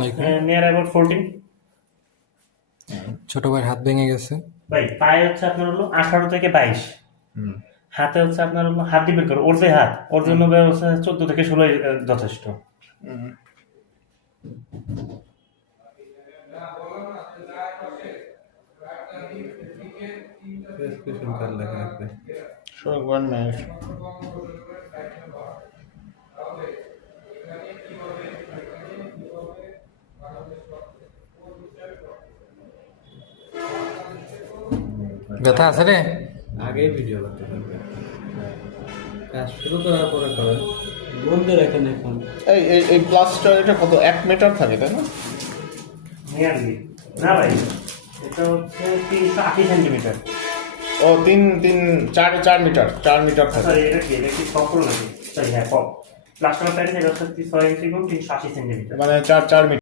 আলাইকুম। Near about 14। ছোট ভাইয়ের হাত ভেঙে গেছে। ভাই পায়ে হচ্ছে আপনার হলো 18 থেকে 22, হাতে হচ্ছে আপনার হলো হাত ডিপেন্ড করে, ওর যে হাত, ওর জন্য ব্যবস্থা 14 থেকে 16 যথেষ্ট। One minute. ব্যথা আছে রে? আগেই ভিডিও করতে পারবে, কাজ শুরু করার পরে করেন, বন্ধ রাখেন এখন। এই এই এই প্লাস্টার এটা কত 1 মিটার থাকে তাই না? নিয়ারলি না ভাই, এটা হচ্ছে 380 সেন্টিমিটার। ও 4 মিটার 4 মিটার থাকে। সরি, এটা কি কপল নাকি? সরি, হ্যাঁ, কপ প্লাস্টার প্যারিস, এটা হচ্ছে 6 ইঞ্চি গুণ 380 সেন্টিমিটার। মানে 4 মিটার।